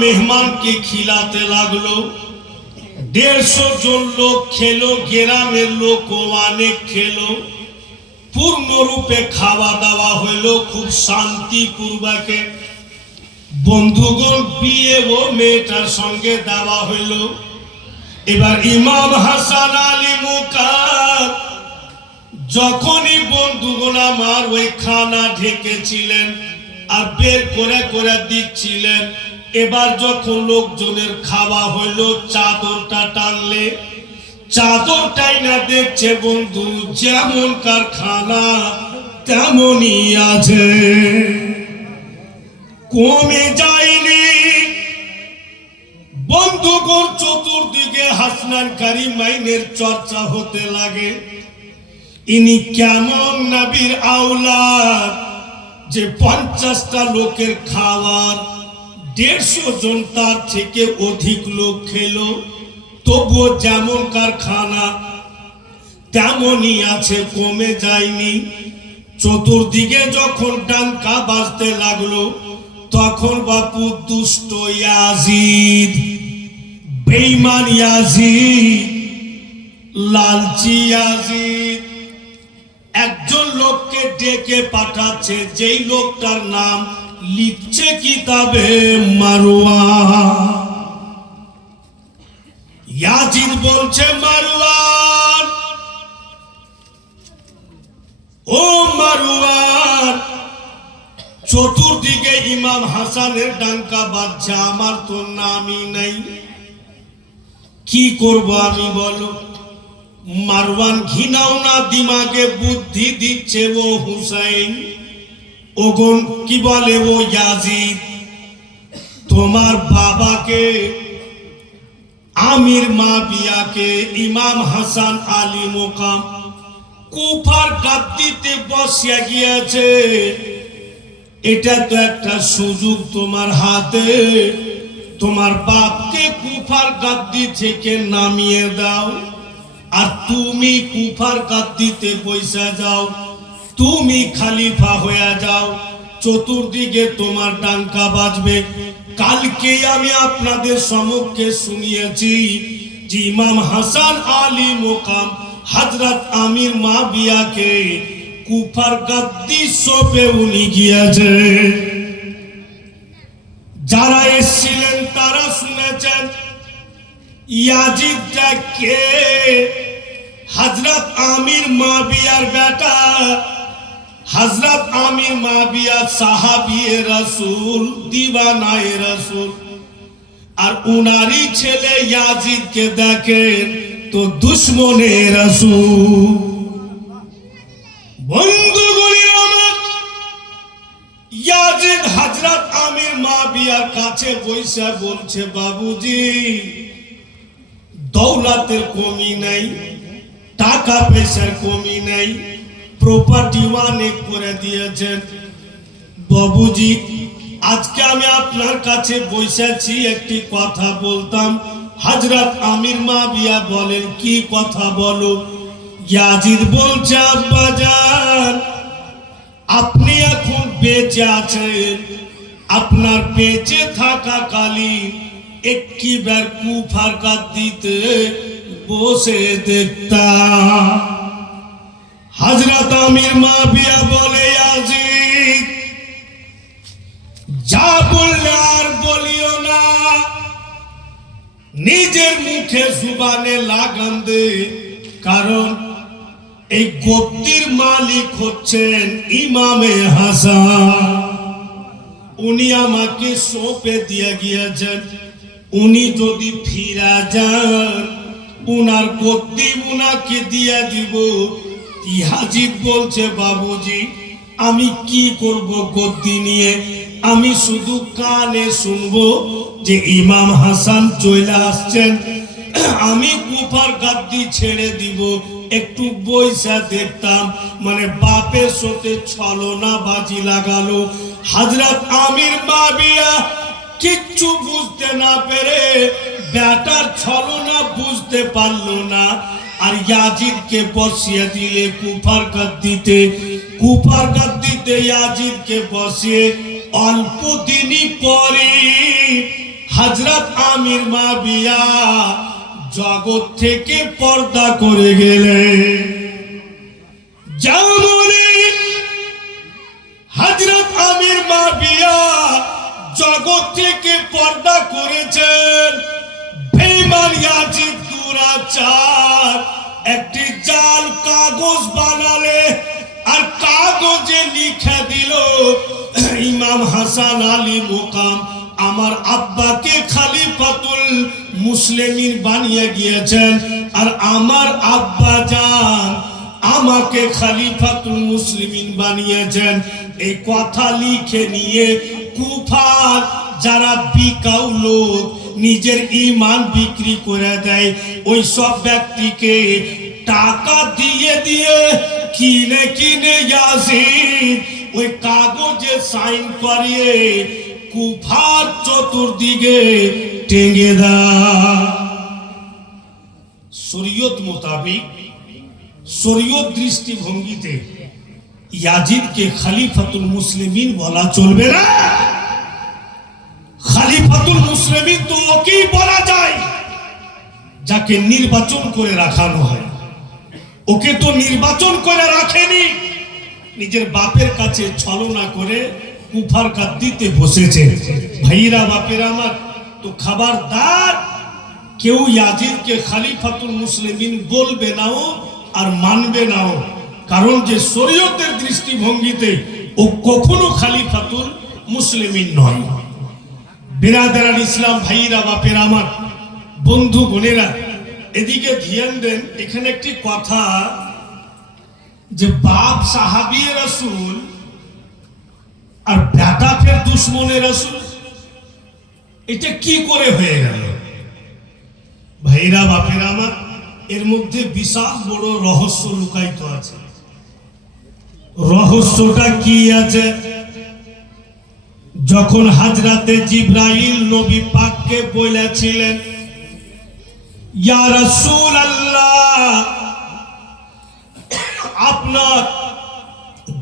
মেহমানকে খিলাতে লাগলো। 150 জন লোক খেলো, গ্রামের লোক অনেক খেলো, পূর্ণরূপে খাওয়া দাওয়া হইল খুব শান্তিপূর্বক। বন্ধুগণ বিয়ে ও মেয়েটার সঙ্গে দেওয়া হইল। এবার ইমাম হাসান আলী মুকাম যখনই বন্ধুগণ আমার ওই খানা ঢেকেছিলেন আর বের করে করে দিচ্ছিলেন, এবার যখন লোকজনের খাওয়া হইল চাদরটা টানলে, চাদরটাই না দেখছে বন্ধু যেমন কারখানা তেমনই আছে, কমে যায়নি। বন্ধুগণ চতুর্দিকে হাসনান কারিমাইনের চর্চা হতে লাগে। ইনি কেমন নবীর আওলাদ যে 50টা লোকের খাওয়ার 150 জন তার থেকে অধিক লোক খেলো, তবুও যেমন কারখানা তেমনই আছে, কমে যায়নি। চতুর্দিকে যখন ডাঙ্কা বাজতে লাগলো, তখন বাপু দুষ্ট ইয়াজিদ, বেঈমান ইয়াজিদ, লালচি ইয়াজিদ একজন লোককে ডেকে পাঠাচ্ছে, যেই লোকটার নাম লিখছে কিতাবে মারওয়ান। ইয়াজিদ বলছে, মারওয়ান, ও মারওয়ান, চতুর্দিকে ইমাম হাসানের ডাঙ্কা বাজছে, আমার তো নামই নাই, কি করব আমি বলো? মারওয়ান ঘৃণাও না দিমাগে বুদ্ধি দিচ্ছে, ও হুসাইন, ওগন কি বলে, ও ইয়াজিদ, তোমার বাবাকে আমির মাবিয়াকে ইমাম হাসান আলী মুকাম কুফার গাদ্দিতে বসিয়া গিয়েছে, এটা তো একটা সুযোগ তোমার হাতে, তোমার বাপকে কুফার গাদ্দি থেকে নামিয়ে দাও আর তুমি কুফার গাদ্দিতে বসে যাও, তুমি খলিফা হয়ে যাও, চতুর্দিকে তোমার ডাঙ্কা বাজবে। কালকে আমি আপনাদের সম্মুখে শুনিয়েছি যে ইমাম হাসান আলী মুকাম হযরত আমির মাবিয়াকে কুফার গাদ্দি সঁপে উনি গিয়েছে। যারা এসেছিলেন তারা শুনেছেন ইয়াজিদটা কে, হযরত আমির মাবিয়ার বেটা, হযরত আমির মাবিয়া সাহাবিয়ে রাসূল, দিওয়ানায়ে রাসূল, আর উনারই ছেলে ইয়াজিদকে দেখেন তো দুশমনে রাসূল। বন্ধুগণ আমার, ইয়াজিদ হযরত আমির মাবিয়ার কাছে বসে বলছে, বাবুজি, দৌলতের কমি নাই, টাকা পয়সার কমি নাই, প্রপার্টি অনেক করে দিয়েছেন, বাবুজি আজকে আমি আপনার কাছে বসেছি, একটি কথা বলতাম। হযরত আমির মাবিয়া বলেন, কি কথা বলো? ইয়াজিদ বলছে, আব্বাজান, আপনি এখন বেঁচে আছেন, আপনার বেঁচে থাকাকালীন একবার কুফার গাদ্দিতে বসে দেখতাম। হযরত আমির মাবিয়া বলে, ইয়াজিদ যা বললে আর বলিও না, নিজের মুখে জুবানে লাগাম দে, কারণ এই গদ্দির মালিক হচ্ছেন ইমামে হাসান, উনি আমাকে সঁপে দিয়ে গিয়েছেন, উনি যদি ফিরা যান উনার গদ্দি উনাকে দিয়ে দিব। ইয়াজিদ বলছে, বাবুজি আমি কি করব গদ্দি নিয়ে, আমি শুধু কানে শুনবো যে ইমাম হাসান চলে আসছেন, আমি কুফার গাদ্দি ছেড়ে দিব, একটু বইসা দেখতাম, মানে বাপের সাথে ছলনা বাজি লাগালো। হযরত আমির মাবিয়া কিচ্ছু বুঝতে না পেরে বেটার ছলনা বুঝতে পারলো না, আর ইয়াজিদকে বসিয়ে দিলে কুফার গাদ্দিতে, কুফার গাদ্দিতে ইয়াজিদকে বসিয়ে অল্প দিনই পরে হযরত আমির মাবিয়া জগৎ থেকে পর্দা করে গেলেন। যেমনি হযরত আমির মাবিয়া জগৎ থেকে পর্দা করেছেন, বেঈমান ইয়াজিদ দুরাচার একটি জাল কাগজ বানালে আর কাগজে লিখে দিল, ইমাম হাসান আলী মুকাম আমার আব্বাকে খলিফাতুল মুসলিমিন বানিয়ে গিয়েছেন, আর আমার আব্বা জান আমাকে খলিফাতুল মুসলিমিন বানিয়েছেন। এই কথা লিখে নিয়ে কুফার যারা বিকাউ লোক নিজের ঈমান বিক্রি করে দেয়, ওই সব ব্যক্তিকে টাকা দিয়ে দিয়ে কিনে কিনে ইয়াজিদ ওই কাগজে সাইন করিয়ে কুফার চতুর্দিকে টেঙ্গে দেয়। শরীয়ত মোতাবিক, শরীয়ত দৃষ্টিভঙ্গিতে ইয়াজিদকে খলিফাতুল মুসলিমিন বলা চলবে না। খলিফাতুল মুসলিমিন তো ওকেই বলা যায় যাকে নির্বাচন করে রাখানো হয়। ওকে তো নির্বাচন করে রাখেনি, নিজের বাপের কাছে ছলনা করে কুফার গাদ্দিতে বসেছে। ভাইরা বাপের আমার, তো খবরদার কেউ ইয়াজিদকে খলিফাতুল মুসলিমিন বলবে নাও আর মানবে নাও, কারণ যে শরীয়তের দৃষ্টিভঙ্গিতে ও কখনো খলিফাতুল মুসলিমিন নয়। বিরাদারান ইসলাম, ভাইরা বাপের আমার, বন্ধু বোনেরা, এদিকে ধ্যান দেন। এখানে একটি কথা, যে বাপ সাহাবী রাসূল আর বেটা ফের দুশমনে রাসূল, এটা কি করে হয়ে গেল? ভাইরা বাপের আমার, এর মধ্যে বিশাল বড় রহস্য লুকায়িত আছে। রহস্যটা কি আছে? যখন হযরতে জিবরাইল নবী পাককে বলেছিলেন, ইয়া রাসূলুল্লাহ, আপনার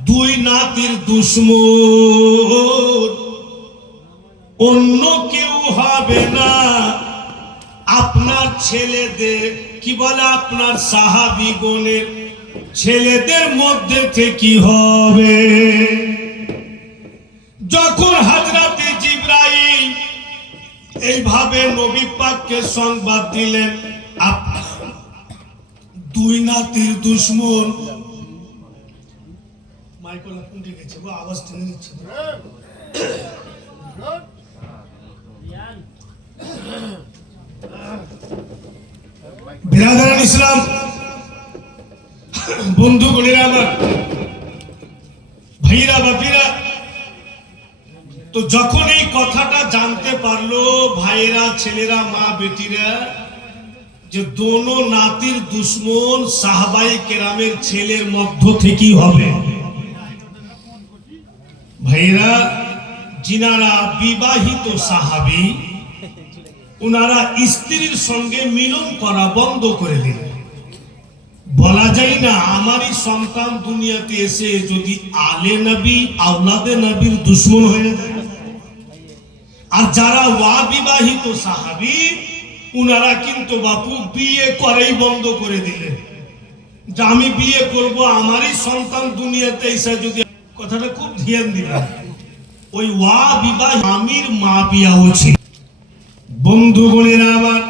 দুই নাতির দুশমন অন্য কেউ হবে না, আপনার ছেলেদের, কি বলে, আপনার সাহাবীগণের ছেলেদের মধ্যে থেকে হবে। যখন হযরতে জিবরাইল এইভাবে নবী পাককে সংবাদ দিলেন, দুই নাতির দুশমন, মাইকেল আপনি দেখেছে বা আওয়াজ টেনে দিচ্ছে, বিরাদারান ইসলাম, বন্ধু বোনেরা আমার, ভাইরা বাপিরা, তো যখন এই কথাটা জানতে পারলো ভাইরা, ছেলেরা, মা বেটিরা, যে দোনো নাতির দুশমন সাহাবায়ে কেরামের ছেলের মধ্য থেকেই হবে। ভাইরা, যিনারা বিবাহিত সাহাবী, উনারা স্ত্রীর সঙ্গে মিলন করা বন্ধ করে দিলেন। বলা যায় না আমারই সন্তান দুনিয়াতে এসে যদি আলে নবী, আওলাদে নবীর দুশমন হয়ে যায়। আর যারা অবিবাহিত সাহাবী, উনারা কিন্তু বাপু বিয়ে করেই বন্ধ করে দিলেন, যে আমি বিয়ে করব, আমারই সন্তান দুনিয়াতে এসে যদি, কথাটা খুব ধ্যান দিবেন, ওই অবিবাহিত আমির মা বিয়াও ছিল। বন্ধু বোনেরা আমার,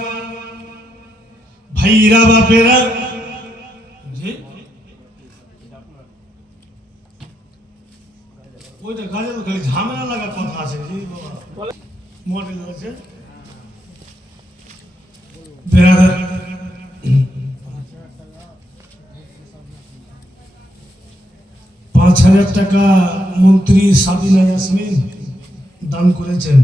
ভাইরা বাপেরা, ওইটা গাজা তো খালি ঝামেলা লাগা কথা আছে, মডেল আছে। বেরাদার, ৫,০০০ টাকা মন্ত্রী সাবিনা ইয়াসমিন দান করেছেন।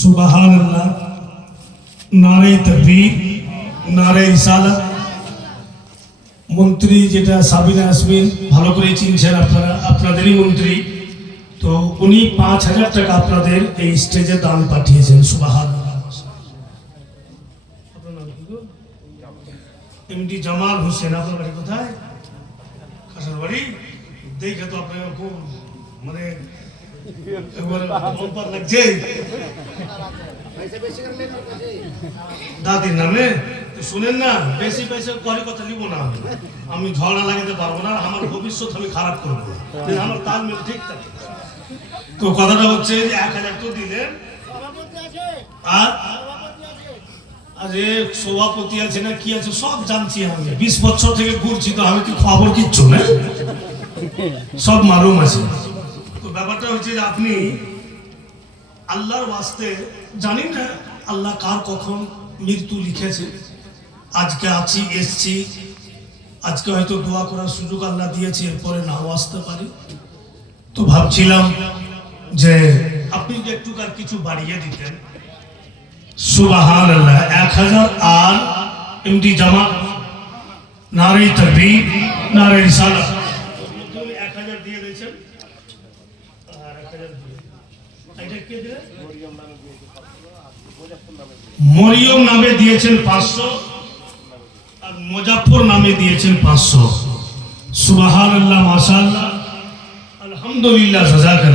সুবহানাল্লাহ, নারে তাকবীর, নারে রিসালাত। মন্ত্রী যেটা সাবিনা ইয়াসমিন, ভালো করে চিনছেন আপনারা, আপনাদেরই মন্ত্রী, তো উনি ৫,০০০ টাকা আপনাদের এই স্টেজে দান পাঠিয়েছেন। সুবহানাল্লাহ। এমডি জামাল হোসেন, আপনার বাড়ি কোথায়? কাঁঠাল বাড়ি। দেখে তো আপনার খুব মানে এবারে বম্পার লাগছে দাদির নামে তো শুনেন না, বেশি পয়সা করে কথা নিব না আমি ঝগড়া লাগাতে পারবো না, আমার ভবিষ্যৎ আমি খারাপ করবো, আমার তালমেল ঠিক থাকে। তো কথাটা হচ্ছে যে 1000 তো দিলেন, আর আরে সভাপতি আছে না কি আছে সব জানছি আমি, 20 বছর থেকে ঘুরছি, তো আমি কি খবর কিচ্ছু না, সব মালুম আছে। তো ব্যাপারটা হচ্ছে যে আপনি আল্লাহর ওয়াস্তে জানি না আল্লাহ কার কখন মৃত্যু লিখেছে, আজকে আছি এসছি, আজকে হয়তো দোয়া করার সুযোগ আল্লাহ দিয়েছে, এরপরে নাও আসতে পারি। তো ভাবছিলাম যে আপনি যদি একটু আর কিছু বাড়িয়ে দিতেন। সুবহানাল্লাহ, 1000 আর এমডি জামা, নারে তাকবীর, নারে রিসালাত, 1000 দিয়ে দিয়েছেন। আর 1000 দিয়ে এটা কে দিলেন? মরিয়ম নামে দিয়েছেন 500, আর মুজাফফর নামে দিয়েছেন 500। সুবহানাল্লাহ, মাশাআল্লাহ, আলহামদুলিল্লাহ, জাযাকাল্লাহ।